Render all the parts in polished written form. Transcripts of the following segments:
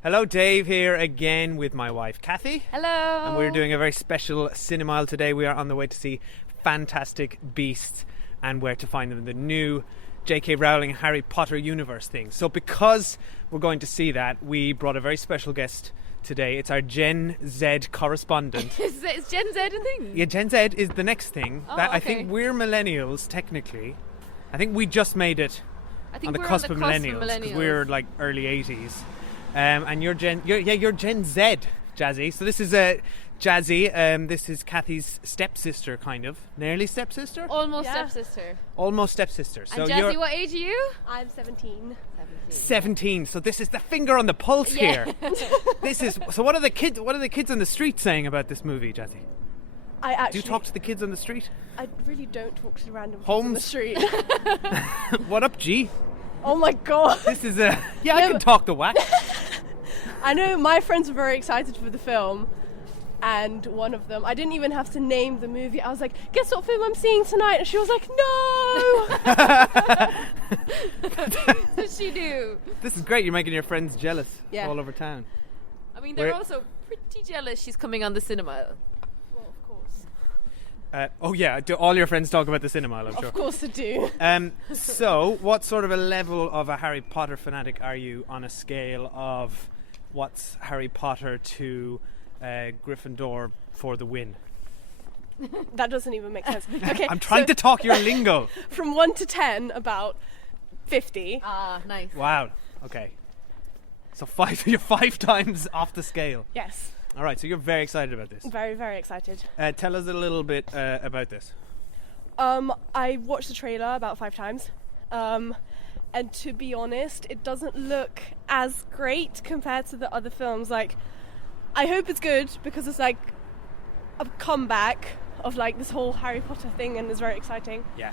Hello, Dave here again with my wife Cathy. Hello. And we're doing a very special cinemile today. We are on the way to see Fantastic Beasts and Where to Find Them, the new J.K. Rowling Harry Potter universe thing. So because we're going to see that, we brought a very special guest today. It's our Gen Z correspondent. Is Gen Z a thing? Yeah, Gen Z is the next thing. Oh, I okay. think we're millennials, technically. I think we just made it I think on the we're cusp of millennials because we're like early 80s. And you're Gen Z, Jasie. So this is Jasie. This is Cathy's stepsister, kind of. Nearly stepsister? Almost stepsister. Almost stepsister. So And Jasie, what age are you? I'm 17. 17. So this is the finger on the pulse here. This is. So what are the kids? What are the kids on the street saying about this movie, Jasie? Do you talk to the kids on the street? I really don't talk to random kids Holmes? on the street. What up, G? Oh my god. This is a. Yeah, I can talk the whack. I know my friends were very excited for the film, and one of them, I didn't even have to name the movie. I was like, guess what film I'm seeing tonight? And she was like, no! What did she do? This is great. You're making your friends jealous all over town. I mean, they're also pretty jealous she's coming on the cinema. Well, of course. Oh yeah, do all your friends talk about the cinema, I'm sure. Of course they do. So, what sort of a level of a Harry Potter fanatic are you on a scale of what's Harry Potter to Gryffindor for the win? That doesn't even make sense. Okay, I'm trying to talk your lingo. From 1 to 10, about 50. Ah, nice. Wow. Okay. So you're 5 times off the scale. Yes. All right. So you're very excited about this. Very, very excited. Tell us a little bit about this. I watched the trailer about 5 times. And to be honest, it doesn't look as great compared to the other films. Like, I hope it's good because it's like a comeback of like this whole Harry Potter thing and it's very exciting. Yeah.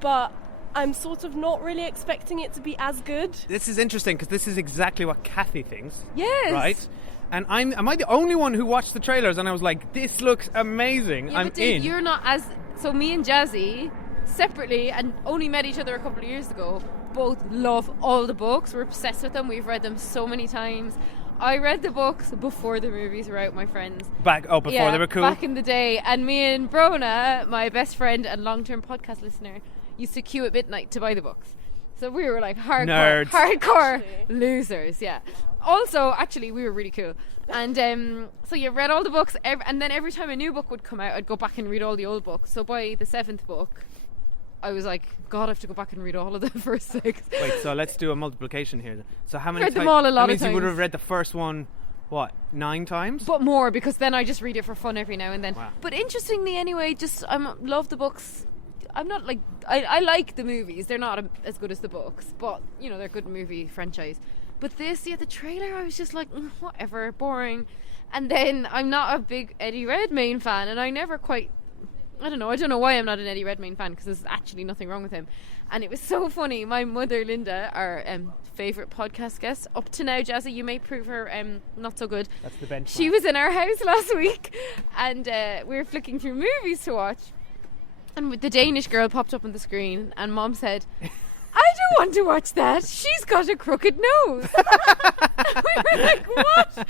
But I'm sort of not really expecting it to be as good. This is interesting because this is exactly what Cathy thinks. Yes. Right? And am I the only one who watched the trailers and I was like, this looks amazing, Yeah, I'm but Dave, in. you're not as... So me and Jasie, separately, and only met each other a couple of years ago, both love all the books. We're obsessed with them. We've read them so many times. I read the books before the movies were out, my friends. Before they were cool? Back in the day. And me and Brona, my best friend and long-term podcast listener, used to queue at midnight to buy the books. So we were like hardcore Actually. losers, yeah. Also, actually, we were really cool. And so you read all the books, and then every time a new book would come out, I'd go back and read all the old books. So by the 7th book, I was like, God, I have to go back and read all of the first 6. Wait, so let's do a multiplication here then. So how many Read them all a lot that of means you would times. have read the first one, 9 times? But more, because then I just read it for fun every now and then. Wow. But interestingly, anyway, I love the books. I'm not like... I like the movies. They're not as good as the books. But, you know, they're a good movie franchise. But the trailer, I was just like, whatever, boring. And then I'm not a big Eddie Redmayne fan, and I never quite... I don't know why I'm not an Eddie Redmayne fan, because there's actually nothing wrong with him. And it was so funny. My mother, Linda, our favourite podcast guest, up to now, Jasie, you may prove her not so good. That's the benchmark. She was in our house last week, and we were flicking through movies to watch. And the Danish girl popped up on the screen, and Mom said, I don't want to watch that. She's got a crooked nose. We were like, what?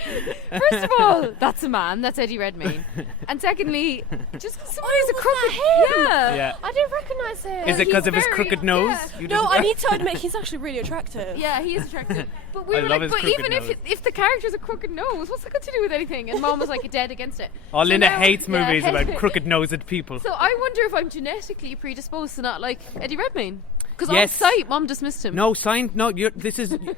First of all, that's a man. That's Eddie Redmayne. And secondly, just because someone has a crooked hair. Yeah. I didn't recognise him. Is it because of his very- crooked nose? yeah. You No, didn't- I need to admit, he's actually really attractive. Yeah, he is attractive. But we I were love like, his but crooked even nose. if the character's a crooked nose, what's that got to do with anything? And Mom was like dead against it. Oh, So Linda now- hates yeah, movies about crooked-nosed people. So I wonder if I'm genetically predisposed to not like Eddie Redmayne. Because Yes. on sight, Mom dismissed him.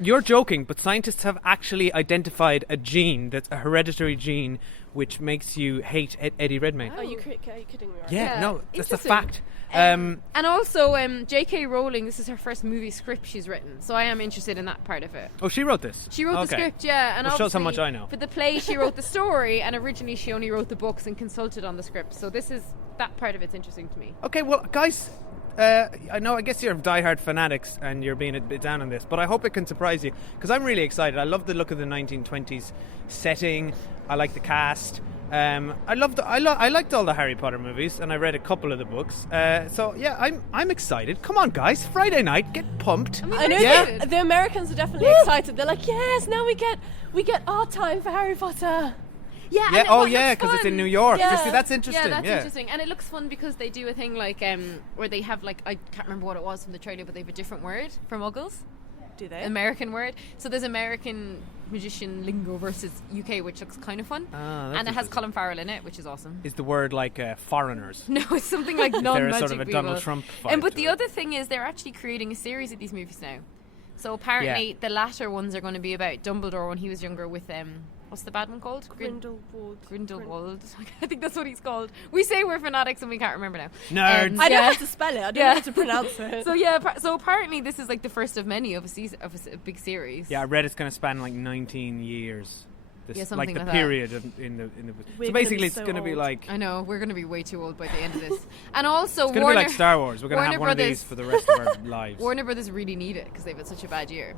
You're joking, but scientists have actually identified a gene that's a hereditary gene which makes you hate Eddie Redmayne. Are you kidding me right Yeah, Yeah, no, that's a interesting. fact. And also, J.K. Rowling, this is her first movie script she's written, so I am interested in that part of it. Oh, she wrote this? She wrote the Okay. script, yeah, and Which shows how much obviously I know. For the play, she wrote the story, and originally she only wrote the books and consulted on the script. So that part of it's interesting to me. Okay, well, guys, I guess you're diehard fanatics and you're being a bit down on this, but I hope it can surprise you because I'm really excited. I love the look of the 1920s setting. I like the cast. I liked all the Harry Potter movies, and I read a couple of the books. So yeah, I'm excited. Come on, guys! Friday night, get pumped. I know the Americans are definitely excited. They're like, yes, now we get our time for Harry Potter. Yeah. Yeah. And Oh yeah, because it's in New York. Yeah. See, that's interesting. Yeah, that's interesting, and it looks fun because they do a thing like where they have like, I can't remember what it was from the trailer, but they have a different word for Muggles. Do they? American word. So there's American magician lingo versus UK, which looks kind of fun, and it has Colin Farrell in it, which is awesome. Is the word like foreigners? No, it's something like non-magic Is there a sort of a people. Donald Trump vibe But to the it? other thing is they're actually creating a series of these movies now. So apparently the latter ones are going to be about Dumbledore when he was younger with what's the bad one called? Grindelwald. I think that's what he's called. We say we're fanatics and we can't remember now. Nerds. I don't have to spell it. I don't know how to pronounce it. So so apparently this is like the first of many of a big series. Yeah, I read it's going to span like 19 years. Something like the like that. period in the. We're So gonna basically, be it's so going to be old. like. I know, we're going to be way too old by the end of this. And also It's going to be like Star Wars. We're going to have Warner one of Brothers- these for the rest of our lives. Warner Brothers really need it because they've had such a bad year.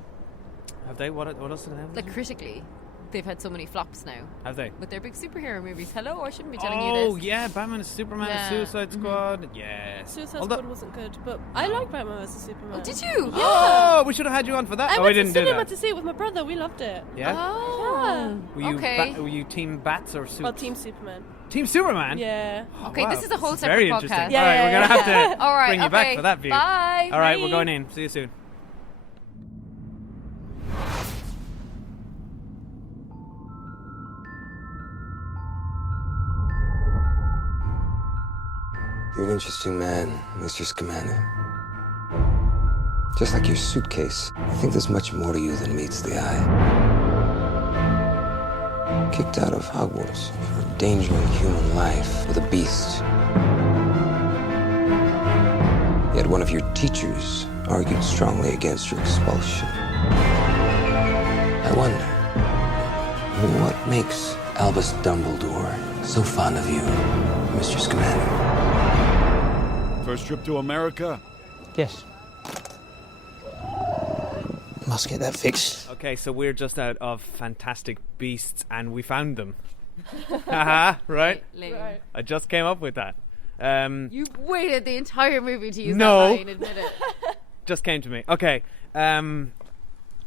Have they? What else do they have? Like critically, they've had so many flops now Have they? with their big superhero movies. Hello, I shouldn't be telling you Oh this. yeah, Batman and Superman, Yeah. Suicide Squad. Yeah. Suicide Although- Squad wasn't good, but I like Batman vs Superman. Oh, did you? Oh, we should have had you on for that. I oh, went we didn't to do cinema that. to see it with my brother. We loved it. Yeah. Oh. Were you okay. were you Team Bats or Well, Suits? Team Superman. Team Superman. Yeah. Oh, Okay, wow. this is a whole This separate very podcast. interesting. Yeah, All right, yeah, we're gonna have to All right, bring you okay. back for that view. Bye. All right, Bye. we're going in. See you soon. You're an interesting man, Mr. Scamander. Just like your suitcase, I think there's much more to you than meets the eye. Kicked out of Hogwarts for endangering human life with a beast. Yet one of your teachers argued strongly against your expulsion. I wonder, what makes Albus Dumbledore so fond of you, Mr. Scamander? First trip to America? Yes. Must get that fixed. Okay, so we're just out of Fantastic Beasts, and we found them. Haha, right? Lame. I just came up with that. You waited the entire movie to use No. that line, admit it. Just came to me. Okay.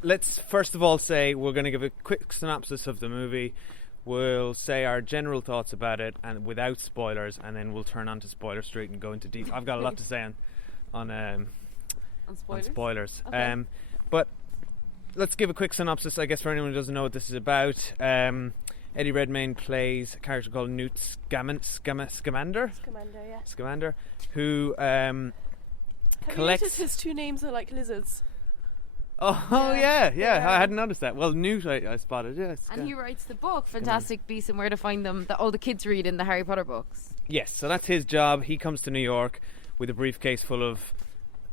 Let's first of all say we're going to give a quick synopsis of the movie. We'll say our general thoughts about it, and without spoilers, and then we'll turn on to Spoiler Street and go into deep. I've got a lot to say on spoilers. Okay. But let's give a quick synopsis, I guess, for anyone who doesn't know what this is about. Eddie Redmayne plays a character called Newt Scamander, Scamander, yeah. Scamander, who Have you collects. noticed his two names are like lizards? Oh yeah, I hadn't noticed that. Well, Newt, I spotted. Yes, And he writes the book, Fantastic Beasts and Where to Find Them, that all the kids read in the Harry Potter books. yes. So that's his job. He comes to New York with a briefcase full of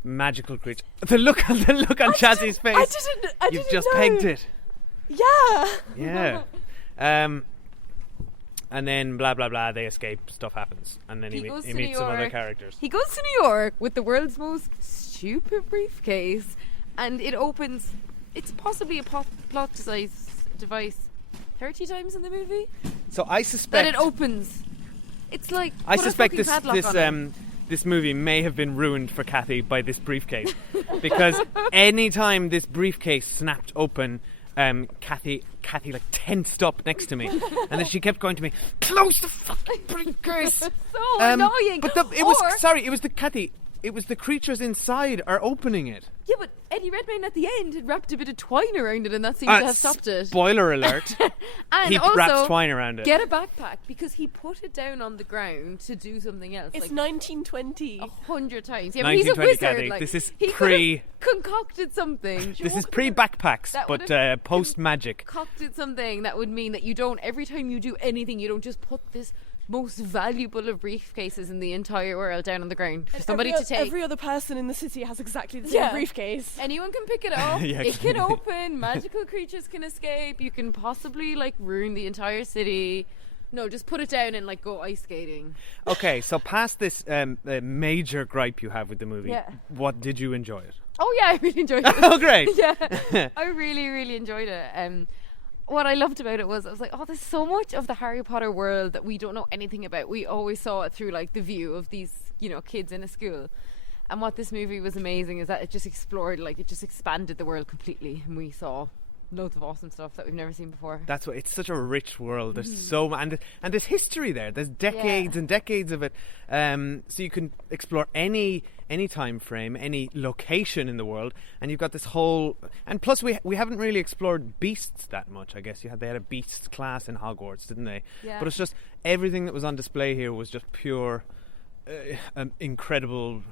magical creatures. The look on Jassie's face. I didn't You've just know. pegged it. Yeah. Yeah. And then blah blah blah. They escape. Stuff happens, and then He he goes to meets New some other York. characters. He goes to New York with the world's most stupid briefcase, and it opens. It's possibly a plot device 30 times in the movie So I that suspect. it opens. It's like I put a suspect fucking padlock on it. this movie may have been ruined for Cathy by this briefcase, because any time this briefcase snapped open, Cathy like tensed up next to me, and then she kept going to me, "Close the fucking briefcase." So annoying. But it was the Cathy. It was the creatures inside are opening it. Yeah, but Eddie Redmayne at the end had wrapped a bit of twine around it, and that seemed to have stopped it. Spoiler alert. And He also, wraps twine around it. get a backpack, because he put it down on the ground to do something else. It's like 1920. 100 times. Yeah, but he's a 1920, wizard. Cathy. Like, This is he could pre- have concocted something. This is pre-backpacks, That but would've post-magic. concocted something that would mean that you don't, every time you do anything, you don't just put this most valuable of briefcases in the entire world down on the ground for somebody to take. Every other person in the city has exactly the same briefcase. Anyone can pick it up. Yeah, it can open. Magical creatures can escape. You can possibly like ruin the entire city. No, just put it down and like go ice skating. Okay, so past this major gripe you have with the movie, Yeah. what did you enjoy it? Oh yeah, I really enjoyed it. Oh, great. Yeah, I really, really enjoyed it. what I loved about it was I was like, oh, there's so much of the Harry Potter world that we don't know anything about. We always saw it through like the view of these, kids in a school. And what this movie was amazing is that it just explored, like it just expanded the world completely, and we saw loads of awesome stuff that we've never seen before. That's what, it's such a rich world. There's and there's history there. There's decades and decades of it. So you can explore any time frame, any location in the world, and you've got this whole. And plus, we haven't really explored beasts that much. I guess they had a beasts class in Hogwarts, didn't they? Yeah. But it's just everything that was on display here was just pure, incredible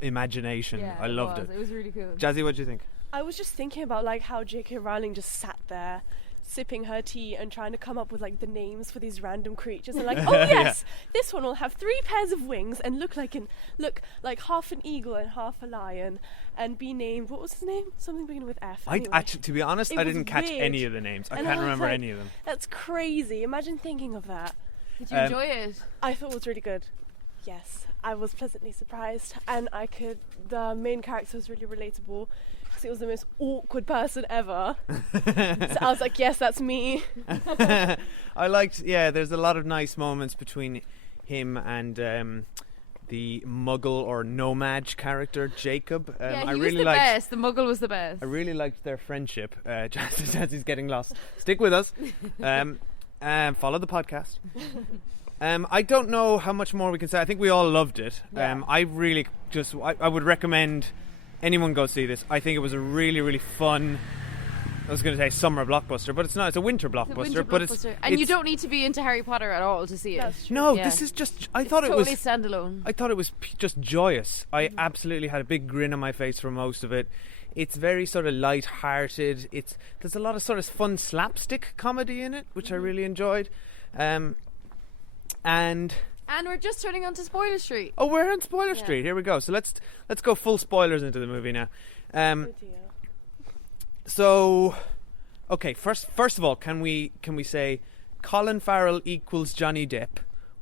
imagination. Yeah, I loved it. It was really cool. Jasie, what do you think? I was just thinking about like how J.K. Rowling just sat there sipping her tea and trying to come up with like the names for these random creatures and like, oh yes, this one will have 3 pairs of wings and look like half an eagle and half a lion and be named, what was his name? Something beginning with F. Anyway. Actually, to be honest, I didn't catch weird. any of the names. I And can't was remember like, any of them. That's crazy. Imagine thinking of that. Did you enjoy it? I thought it was really good. Yes, I was pleasantly surprised, and the main character was really relatable because he was the most awkward person ever. So I was like, yes, that's me. I liked, there's a lot of nice moments between him and the Muggle or Nomad character, Jacob. He was the best. The Muggle was the best. I really liked their friendship. Jasie's getting lost. Stick with us. Follow the podcast. I don't know how much more we can say. I think we all loved it. I really I would recommend anyone go see this. I think it was a really, really fun, I was going to say summer blockbuster, but it's not. It's a winter blockbuster. And you don't need to be into Harry Potter at all to see it. That's true. No, Yeah. this is just. It's totally standalone. I thought it was just joyous. I absolutely had a big grin on my face for most of it. It's very sort of light-hearted. There's a lot of sort of fun slapstick comedy in it, which I really enjoyed. And we're just turning onto Spoiler Street. oh, we're on Spoiler Street. Here we go. So let's go full spoilers into the movie now. Oh dear. So, okay. First of all, can we say Colin Farrell equals Johnny Depp?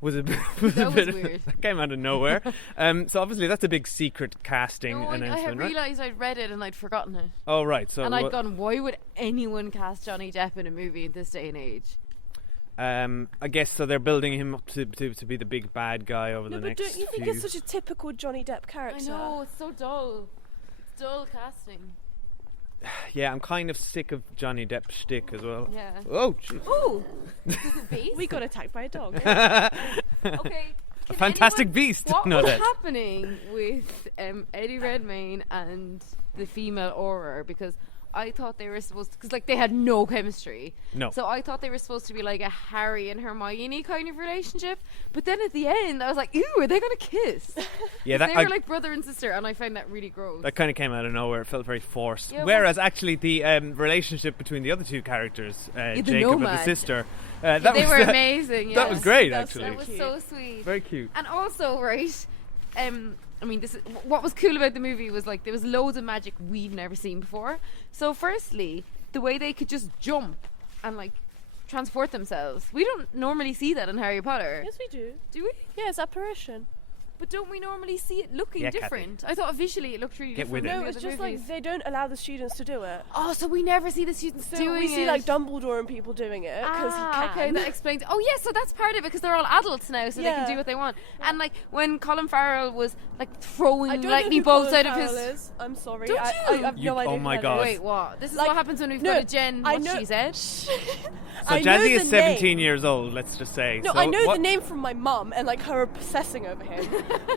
That was weird. That came out of nowhere. So obviously that's a big secret casting No, I announcement, had right? realised I'd read it and I'd forgotten it. Oh right. So And I'd gone, why would anyone cast Johnny Depp in a movie in this day and age? I guess so. They're building him up to be the big bad guy over No, the but next. don't you think few. it's such a typical Johnny Depp character? I know, it's so dull. It's dull casting. Yeah, I'm kind of sick of Johnny Depp shtick as well. Yeah. Oh, jeez. Oh! This is a beast? We got attacked by a dog. Okay. A fantastic beast. What No, was that. happening with Eddie Redmayne and the female Auror? Because I thought they were supposed to, because like they had no chemistry. No. So I thought they were supposed to be like a Harry and Hermione kind of relationship. But then at the end, I was like, ew, are they going to kiss? Yeah, They were like brother and sister, and I found that really gross. that kind of came out of nowhere. It felt very forced. Yeah, Whereas actually the relationship between the other two characters, the Jacob and the nomad. sister, they were amazing. Yeah. That was great, That's actually. That was so sweet. Very cute. And also, right, I mean, this is what was cool about the movie was like there was loads of magic we've never seen before. So, firstly, the way they could just jump and like transport themselves, we don't normally see that in Harry Potter. Yes, we do. Do we? Yeah, it's apparition. But don't we normally see it looking Yeah, Cathy. different? I thought visually it looked really Get different. with it. from No, the it's other just movies. like they don't allow the students to do it. Oh, so we never see the students So doing we see it. like Dumbledore and people doing it because he can. Okay, that explains. Oh, yeah, so that's part of it because they're all adults now, so they Yeah. can do what they want. And like when Colin Farrell was like throwing I don't lightning know who bolts Colin out of his. Farrell is. I'm sorry. Don't I you? have You- no idea. oh who my that God. is. Wait, what? This is Like, what happens when we've no, got a Jen. I What know- she said. So I know Jasie the is 17 name. years old, let's just say. No, So I know what- the name from my mum and like her obsessing over him.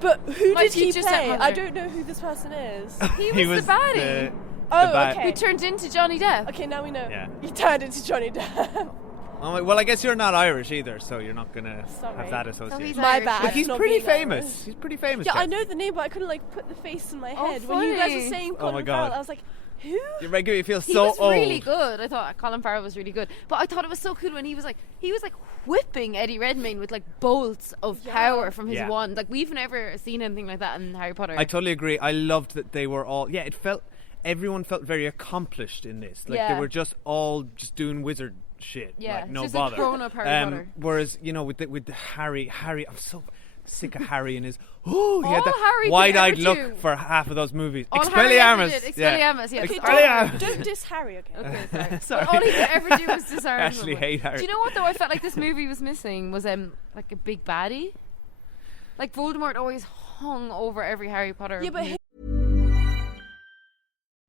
But who My did he future play? stepmother. I don't know who this person is. He was the baddie. Oh, bad- okay. Who turned into Johnny Depp. Okay, now we know. Yeah. He turned into Johnny Depp. Oh, well, I guess you're not Irish either, so you're not gonna Sorry. have that he's association. My Irish, bad. But he's not pretty being famous. Irish. He's pretty famous. Yeah, I Jack. know the name, but I couldn't like put the face in my Oh, head. When you guys were funny. saying Oh my Colin God. Farrell, I was like, who? You're making me feel He so was old. really good. I thought Colin Farrell was really good, but I thought it was so cool when he was like whipping Eddie Redmayne with like bolts of Yeah. power from his Yeah. wand. Like we've never seen anything like that in Harry Potter. I totally agree. I loved that they were all. Yeah, everyone felt very accomplished in this. Like Yeah. they were just all just doing wizard shit. Yeah, like, no just bother. a grown-up Harry Potter. Whereas with the Harry, I'm so sick of Harry and his he had All that Harry could wide-eyed ever look do. for half of those movies. All Harry ever Expelliarmus. did, Expelliarmus, yeah. Okay, Expelliarmus. don't diss Harry again. Okay, sorry. Sorry. All he could ever do was disarm I actually someone. hate Harry. Do you know what though? I felt like this movie was missing was like a big baddie. Like Voldemort always hung over every Harry Potter. Yeah, but movie.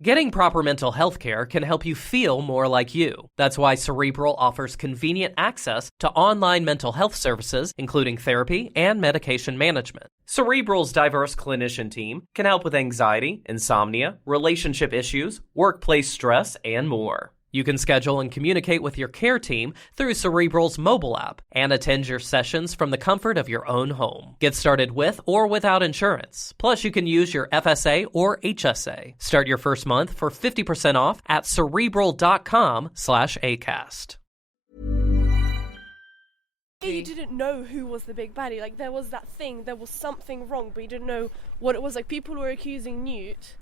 Getting proper mental health care can help you feel more like you. That's why Cerebral offers convenient access to online mental health services, including therapy and medication management. Cerebral's diverse clinician team can help with anxiety, insomnia, relationship issues, workplace stress, and more. You can schedule and communicate with your care team through Cerebral's mobile app and attend your sessions from the comfort of your own home. Get started with or without insurance. Plus, you can use your FSA or HSA. Start your first month for 50% off at Cerebral.com/ACAST. you didn't know who was the big baddie. Like, there was that thing, there was something wrong, but you didn't know what it was. Like, people were accusing Newt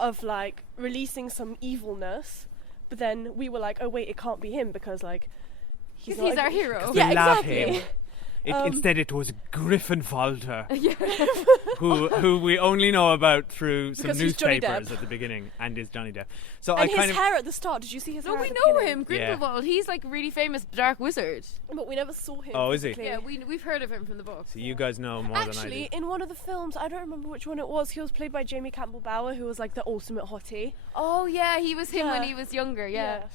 of, like, releasing some evilness, but then we were like, oh, wait, it can't be him because, like, He's not our a- hero. They Yeah, love exactly. him. Instead, it was Gryffindor, who we only know about through some Because he's Johnny newspapers Depp. at the beginning, and is Johnny Depp. So And I his kind of hair at the start, did you see his No, hair we at the know beginning? him, Yeah. Grindelwald. He's like really famous dark wizard. But we never saw him. Oh, is he? physically. Yeah, we've heard of him from the books. so you guys know more Actually, than in one of the films, I don't remember which one it was, he was played by Jamie Campbell-Bower, who was like the ultimate hottie. Oh yeah, he was him when Yeah. he was younger. Yeah. I do.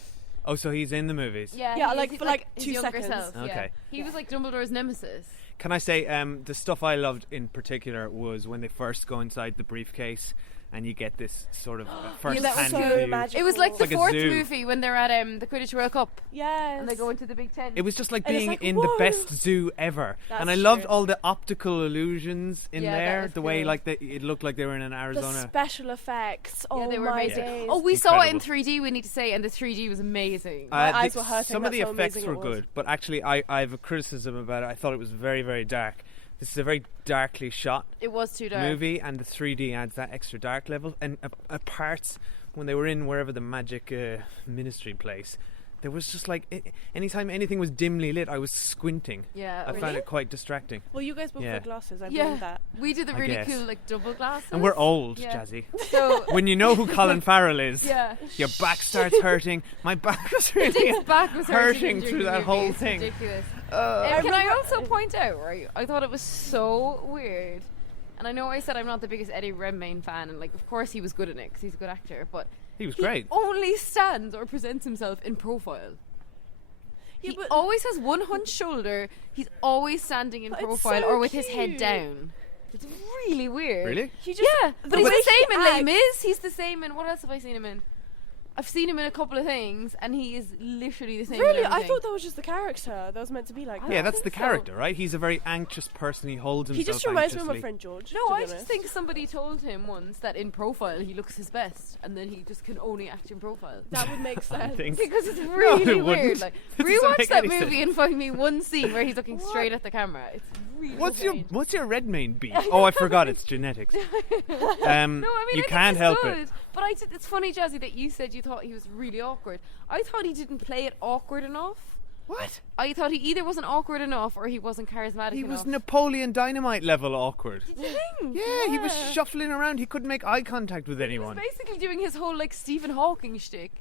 Oh, so he's in the movies. Yeah, Yeah, he like, is- for, he's like, his 2 younger seconds. self, yeah. Okay. He was like Dumbledore's nemesis. Can I say the stuff I loved in particular was when they first go inside the briefcase and you get this sort of first that was hand so view. magical. It was like the Like a fourth zoo. movie when they're at the Quidditch World Cup Yes. and they go into the big tent. It was just like And it's being like, in the whoa. best zoo ever. That's And I loved true. all the optical illusions in Yeah, that there. was The way cool. like it looked like they were in an the Arizona. special effects. Oh, yeah, they were my amazing. days. Oh, we saw it in Incredible. 3D. We need to say, and the 3D was amazing. My The- eyes were hurting, Some of that's the how effects amazing were it was. good, but actually I have a criticism about it. I thought it was very, very dark. This is a very darkly shot It was too dark. movie, and the 3D adds that extra dark level. And parts when they were in wherever the magic ministry place, there was just like anytime anything was dimly lit, I was squinting. Yeah, I found it quite distracting. Well, you guys both Yeah. wear glasses. I Yeah, believe that. we did the I really guess. cool like double glasses. And we're old, Yeah. Jazzy. So When you know who Colin Farrell is, yeah, your back starts hurting. My back was really Dick's back was hurting during through the that movie. whole It's thing. ridiculous. I Can I also point out, right? I thought it was so weird, and I know I said I'm not the biggest Eddie Redmayne fan, and like, of course he was good in it because he's a good actor, but He was he great. only stands or presents himself in profile. Yeah, He but always has one hunched shoulder. He's always standing in But it's profile so or with his head cute. down. It's really weird. Really? he just, Yeah, but the he's way the same he in Les acts- Mis. He's the same in what else have I seen him in? I've seen him in a couple of things, and he is literally the same. Really, in I everything. thought that was just the character. That was meant to be like. I that. Yeah, don't that's the think so. character, right? He's a very anxious person. He holds himself He just reminds me of my anxiously. friend George. No, to I be just honest. think somebody told him once that in profile he looks his best, and then he just can only act in profile. that would make sense. think. Because it's really it weird. wouldn't. Like, It doesn't rewatch make that any movie sense. and find me one scene where he's looking straight at the camera. It's really strange. What's your Redmayne beat? Oh, I forgot. It's genetics. No, I mean, you I think can't he's help good, it. But it's funny, Jazzy, that you said you thought he was really awkward. I thought he didn't play it awkward enough. What? I thought he either wasn't awkward enough or he wasn't charismatic He enough. was Napoleon Dynamite level awkward. Did you think? Yeah, he was shuffling around. He couldn't make eye contact with He was anyone. basically doing his whole like Stephen Hawking shtick.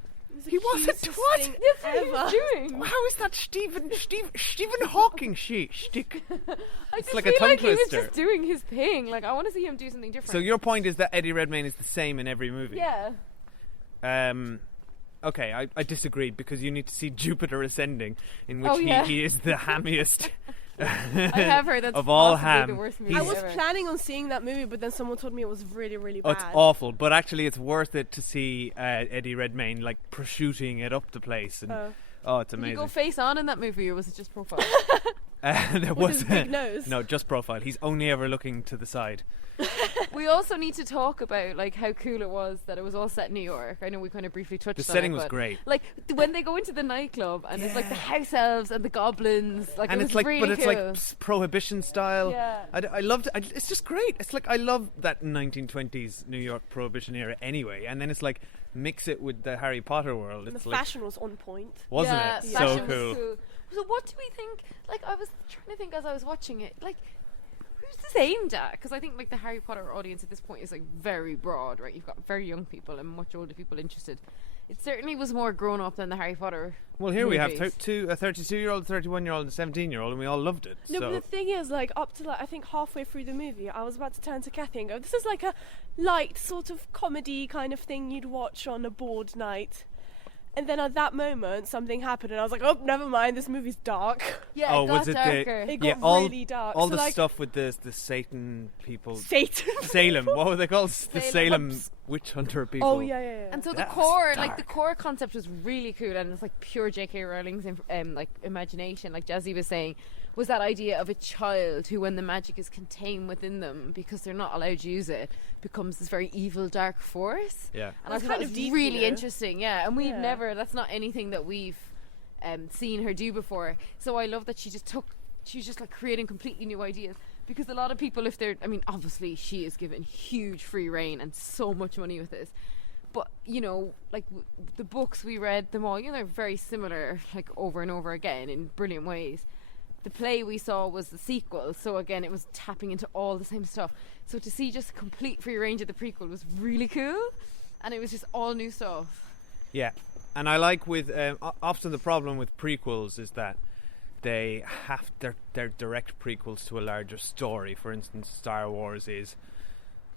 He wasn't what? thing That's what he ever. was doing. How is that Stephen Hawking shtick? I just like a feel tongue like he was twister. just doing his thing. Like I want to see him do something different. So your point is that Eddie Redmayne is the same in every movie? yeah. Okay, I disagree because you need to see Jupiter Ascending, in which Oh, yeah. he is the hammiest. I have heard that's of all possibly ham. the worst movie I He's- was ever. planning on seeing that movie, but then someone told me it was really, really Oh, bad. it's awful, but actually it's worth it to see Eddie Redmayne like prosciutting it up the place, and it's Did amazing. you go face on in that movie, or was it just profile? There With was his big nose. no, just profile. He's only ever looking to the side. We also need to talk about like how cool it was that it was all set in New York. I know we kind of briefly touched The on setting it, was but, great. Like when they go into the nightclub and it's like the house elves and the goblins, like And it it's was like, really but it's cool. like prohibition style. Yeah. I loved it. It's just great. It's like I love that 1920s New York prohibition era anyway, and then it's like mix it with the Harry Potter world. And It's the like, fashion was on point. wasn't yeah, it? fashion So was cool. So what do we think? Like I was trying to think as I was watching it, like who's this aimed at? Because I think like the Harry Potter audience at this point is like very broad, right? You've got very young people and much older people interested. It certainly was more grown up than the Harry Potter. Well, here we have movies. a 32-year-old, 31-year-old, and a 17-year-old, and we all loved it. No, so. but the thing is, like, up to, like, I think halfway through the movie, I was about to turn to Cathy and go, this is like a light sort of comedy kind of thing you'd watch on a bored night. And then at that moment, something happened, and I was like, oh, never mind, this movie's dark. Yeah, Oh, it got was it the- darker. It Yeah, got all- really dark. All So, the like, stuff with the Satan people. Satan. Salem. What were they called? The Salem. Salem witch hunter people. Oh, yeah. And so the That was core, like dark. the core concept was really cool, and it's like pure J.K. Rowling's like imagination. Like Jasie was saying, was that idea of a child who, when the magic is contained within them because they're not allowed to use it, becomes this very evil, dark force. Yeah. And I That's thought kind that of was deep, really you know? interesting. Yeah, and we've Yeah. never. That's not anything that we've seen her do before. So I love that she was just like creating completely new ideas. Because a lot of people, if they're, I mean, obviously she is given huge free reign and so much money with this. But, you know, like the books we read, them all, you know, they're very similar, like over and over again in brilliant ways. The play we saw was the sequel, so again, it was tapping into all the same stuff. So to see just complete free range of the prequel was really cool, and it was just all new stuff. Yeah, and I like with often the problem with prequels is that they have they're direct prequels to a larger story. For instance, Star Wars is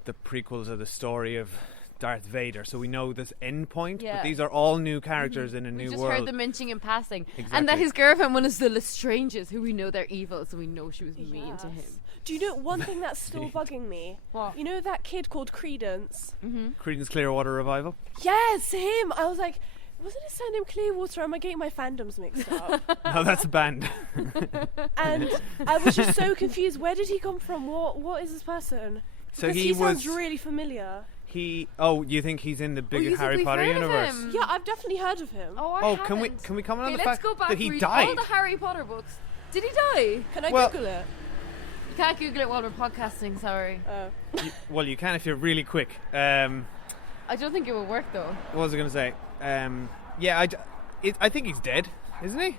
the prequels of the story of Darth Vader, so we know this end point. Yeah. But these are all new characters in a We new just world. heard them mentioning in passing, and Exactly. that his girlfriend was the Lestranges, who we know they're evil, so we know she was mean to him. Yes. Do you know one thing that's still bugging me? What? You know that kid called Credence? Creedence Clearwater Revival. Yes, him! I was like, wasn't his surname Clearwater? Am I getting my fandoms mixed up? No, that's a band. And I was just so confused. Where did he come from? What is this person? So Because he sounds was. really familiar. You think he's in the you big think Harry we've Potter heard of universe? him? Yeah, I've definitely heard of him. Oh, I Oh, haven't. can we comment on Okay, the let's fact go back that he read died? all the Harry Potter books. Did he die? Can I well- Google it? You can't Google it while we're podcasting. Sorry. Well, you can if you're really quick. I don't think it will work though. What was I going to say? I think he's dead, isn't he?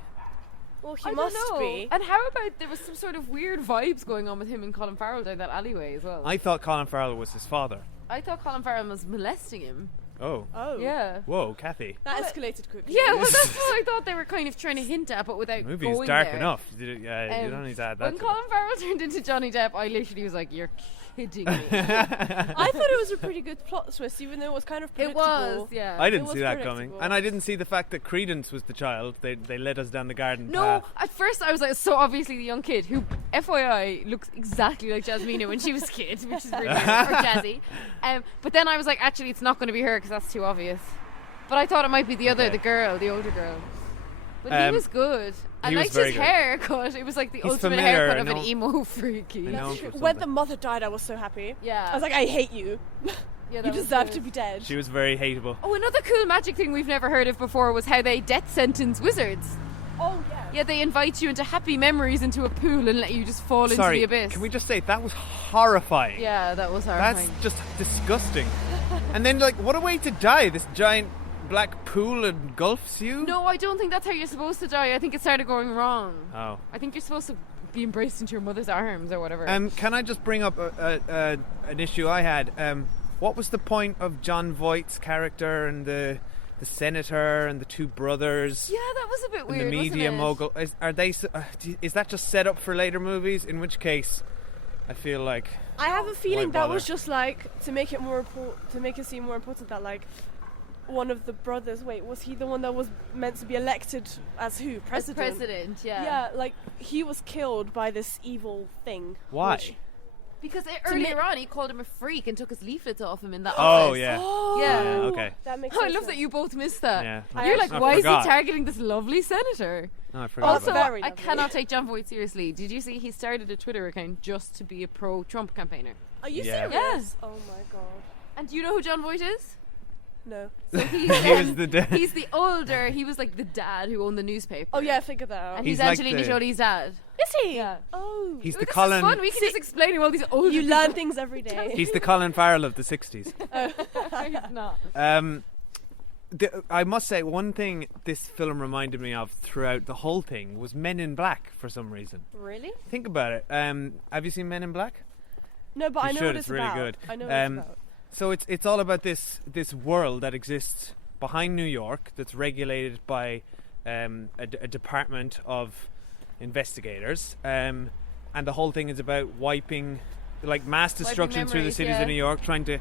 Well, he I must don't know. be. And how about there was some sort of weird vibes going on with him and Colin Farrell down that alleyway as well? I thought Colin Farrell was his father. I thought Colin Farrell was molesting him. Oh. Oh. Yeah. Whoa, Cathy. That escalated quickly. Yeah, well, that's what I thought they were kind of trying to hint at, but without The movie is going dark there. enough. You don't need to add that. When to it. Colin Farrell turned into Johnny Depp, I literally was like, "You're kidding me." I thought it was a pretty good plot twist, even though it was kind of It predictable. was, yeah. I It didn't was see that coming, predictable. and I didn't see the fact that Credence was the child. They led us down the garden No, path. at first I was like, so obviously the young kid who, FYI, looks exactly like Jasmina when she was a kid, which is really weird, or Jazzy. But then I was like, actually, it's not going to be her because that's too obvious. But I thought it might be the other, Okay. the girl, the older girl. But he was good. I he was liked very his good. haircut. It was like the He's ultimate familiar, haircut I of an know- emo freaky. I know That's him true. for When the something. mother died, I was so happy. Yeah. I was like, I hate you. Yeah, You that was deserve good. to be dead. She was very hateable. Oh, another cool magic thing we've never heard of before was how they death sentence wizards. Oh, yeah. Yeah, they invite you into happy memories into a pool and let you just fall Sorry, into the abyss. can we just say that was horrifying? Yeah, that was That's horrifying. just disgusting. And then, like, what a way to die! This giant black pool engulfs you. No, I don't think that's how you're supposed to die. I think it started going wrong. Oh. I think you're supposed to be embraced into your mother's arms or whatever. Can I just bring up an issue I had? What was the point of John Voight's character and the senator and the two brothers? yeah, that was a bit And weird. the media wasn't it? mogul. Is that just set up for later movies? In which case, I feel like I have a feeling Why that bother? was just like to make it more to make it seem more important that like one of the brothers. Wait, was he the one that was meant to be elected as who? As President. president, yeah. Yeah, like he was killed by this evil thing. why? which- Because earlier on he called him a freak and took his leaflets off him in that Oh office. yeah. Yeah. Okay. That makes Oh, I sense love that then. you both missed that. Yeah. You're like, I why forgot. is he targeting this lovely senator? Oh, I forgot Also, about Very I lovely. cannot take John Voight seriously. Did you see he started a Twitter account just to be a pro-Trump campaigner? Are you Yeah. serious? Yes. Oh my god. And do you know who John Voight is? No. So he's, He was the dad. he's the older. He was like the dad who owned the newspaper. Oh yeah, I figured that out. And He's he's like Angelina the- Jolie's dad. Is he? Yeah. Oh. He's Well, the this Colin. is fun. We can just explain all these older. You people. learn things every day. He's the Colin Farrell of the '60s. He's not. I must say, one thing this film reminded me of throughout the whole thing was Men in Black for some reason. Really? Think about it. Have you seen Men in Black? No, but You I know should, what it's it's really about. good. I know what it's about. So it's all about this world that exists behind New York that's regulated by a department of investigators, and the whole thing is about wiping, like, mass destruction through the memories, cities yeah. of New York, trying to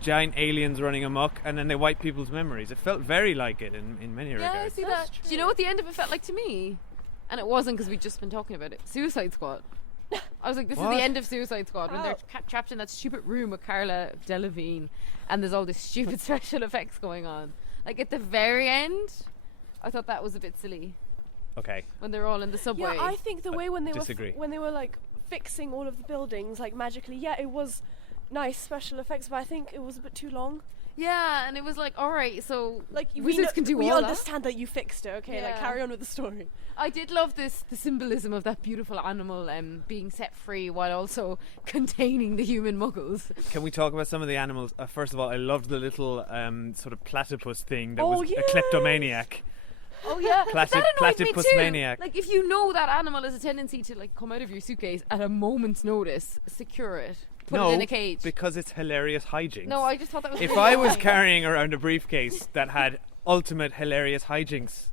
giant aliens running amok, and then they wipe people's memories. It felt very like it in many Yeah, I regards. see That's that. Do you know what the end of it felt like to me? And it wasn't, because we'd just been talking about it. Suicide Squad. I was like, this What? is the end of Suicide Squad, when they're How? trapped in that stupid room with Carla Delevingne, and there's all this stupid special effects going on. Like, at the very end, I thought that was a bit silly, Okay. when they're all in the subway. Yeah, I think the way when they disagree. were like fixing all of the buildings like magically, yeah, it was nice special effects, but I think it was a bit too long. Yeah, and it was like, alright, so Like wizards can do we all that. understand that you fixed it, okay? Like Yeah. carry on with the story. I did love the symbolism of that beautiful animal being set free while also containing the human muggles. Can we talk about some of the animals? First of all, I loved the little sort of platypus thing that Oh, was yeah. a kleptomaniac. Oh yeah, but that annoyed me platypus too. maniac. Like, if you know that animal has a tendency to like come out of your suitcase at a moment's notice, secure it, put no, it in a cage. because it's hilarious hijinks. No, I just thought that was. If really I was annoying. carrying around a briefcase that had ultimate hilarious hijinks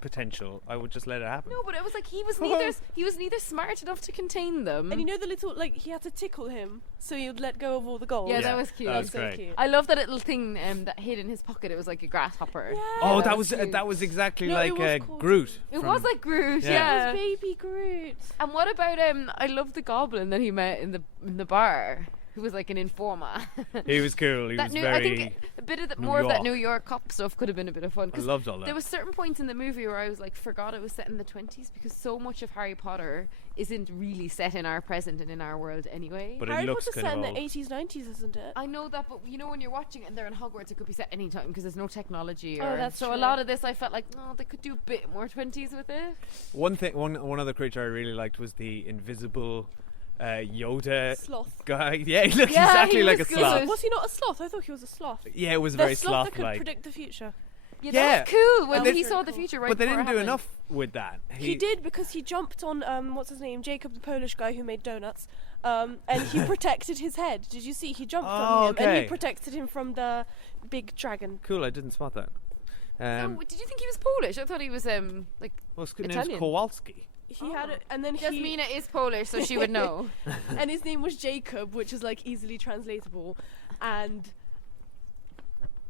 potential, I would just let it happen. No, but it was like he was neither smart enough to contain them. And you know the little like he had to tickle him so you'd let go of all the gold. Yeah, Yeah, that was cute. that was so great. cute. I love that little thing that hid in his pocket. It was like a grasshopper. Yeah. Oh, that that was was cute. that was exactly No, like it was called- Groot. It from- was like Groot. Yeah. Yeah. It was baby Groot. And what about I love the goblin that he met in the bar, who was like an informer. He was cool. He That was I very. think a bit of New more of that York. New York cop stuff could have been a bit of fun. I 'Cause loved all that. there was certain points in the movie where I was like, forgot it was set in the 20s, because so much of Harry Potter isn't really set in our present and in our world anyway. But Harry it looks Potter's kind set of in the old. 80s, 90s, isn't it? I know that, but you know when you're watching it and they're in Hogwarts, it could be set any time because there's no technology. Oh, that's so true. a lot of this I felt like, no, they could do a bit more 20s with it. One other creature I really liked was the invisible Yoda Sloth. guy. Yeah, he looked Yeah, exactly he like a was good. sloth. Was he not a sloth? I thought he was a sloth. Yeah, it was The very sloth that could sloth-like. predict the future. Yeah, Yeah. that was cool when That he was saw really the cool. future right But they before didn't it do happened. enough with that. He did because he jumped on what's his name, Jacob, the Polish guy who made donuts, and he protected his head. Did you see? He jumped on him and okay. he protected him from the big dragon. Cool, I didn't spot that. So, did you think he was Polish? I thought he was like Well, his name's Italian. Kowalski. He had it, and then Jasmina is Polish, so she would know. and his name was Jacob, which is like easily translatable, and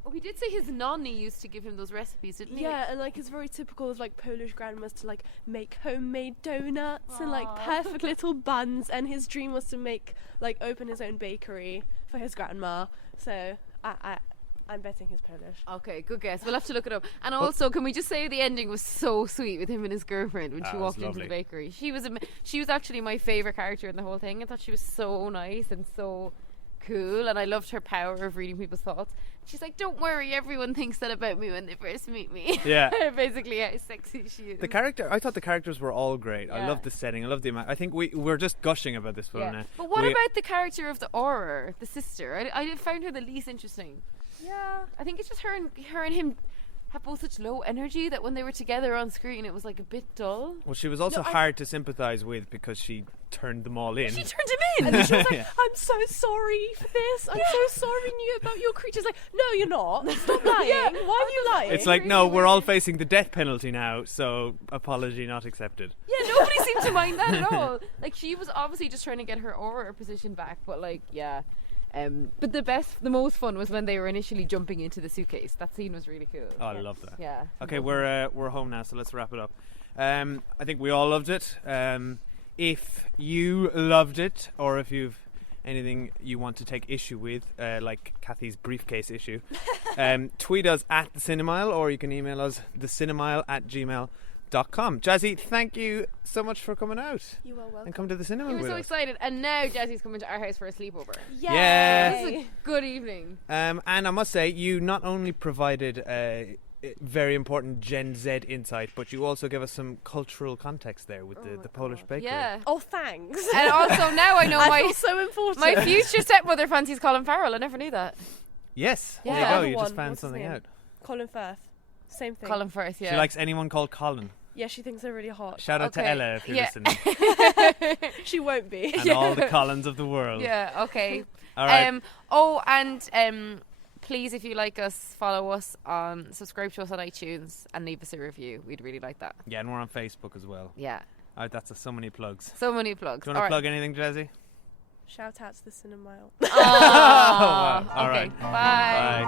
Oh, he did say his nanny used to give him those recipes, didn't he? yeah, and like it's very typical of like Polish grandmas to like make homemade donuts and like Aw. perfect little buns, and his dream was to open his own bakery for his grandma. So I'm betting he's Polish. Okay, good guess. We'll have to look it up. And also, can we just say the ending was so sweet with him and his girlfriend when she It was walked into lovely. the bakery. She was actually my favourite character in the whole thing. I thought she was so nice and so cool, and I loved her power of reading people's thoughts. She's like, don't worry, everyone thinks that about me when they first meet me. Yeah. Basically how sexy she is. I thought the characters were all great. I Yeah. loved the setting. I loved the amount. I think we're just gushing about this film Yeah. now. But what about the character of the Auror, the sister? I found her the least interesting. Yeah. I think it's just her and him have both such low energy that when they were together on screen it was like a bit dull. Well, she was also No, I- hard to sympathise with because she turned them all in. She turned him in. And then she was like, Yeah. I'm so sorry for this. I'm so sorry you about your creatures. Like, no, you're not. Stop lying. Yeah. Why are you lying? It's like, no, we're all facing the death penalty now, so apology not accepted. Yeah, nobody seemed to mind that at all. Like, she was obviously just trying to get her aura position back, but like, yeah. But the most fun was when they were initially jumping into the suitcase. That scene was really cool. Oh, I love that. Yeah. Okay, we're home now, so let's wrap it up. I think we all loved it. If you loved it, or if you've anything you want to take issue with, like Cathy's briefcase issue, tweet us at the Cinemile, or you can email us thecinemile@gmail.com. Jasie, thank you so much for coming out You are welcome. and come to the cinema We were with so us. excited, and now Jassie's coming to our house for a sleepover. Yeah. This is a good evening. And I must say, you not only provided very important Gen Z insight, but you also give us some cultural context there with the Polish bakery. Yeah. Oh, thanks. And also now I know I my feel so important. my future stepmother fancies Colin Farrell. I never knew that. Yes. Yeah. There you go. Other You just one, found what's his something name? out. Colin Firth. Same thing. Colin Firth, yeah. She likes anyone called Colin. Yeah, she thinks they're really hot. Shout out to Okay. Ella if you're Yeah. listening. She won't be. And all the Collins of the world. Yeah, okay. All right. Please, if you like us, follow us on, subscribe to us on iTunes and leave us a review. We'd really like that. Yeah, and we're on Facebook as well. Yeah. All right, that's so many plugs. So many plugs. Do you want to plug anything, Jasie? Shout out to the Cinemile. Aww. All Okay, right. bye.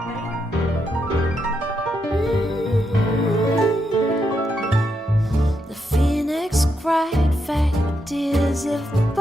The phoenix cried, fact is, if the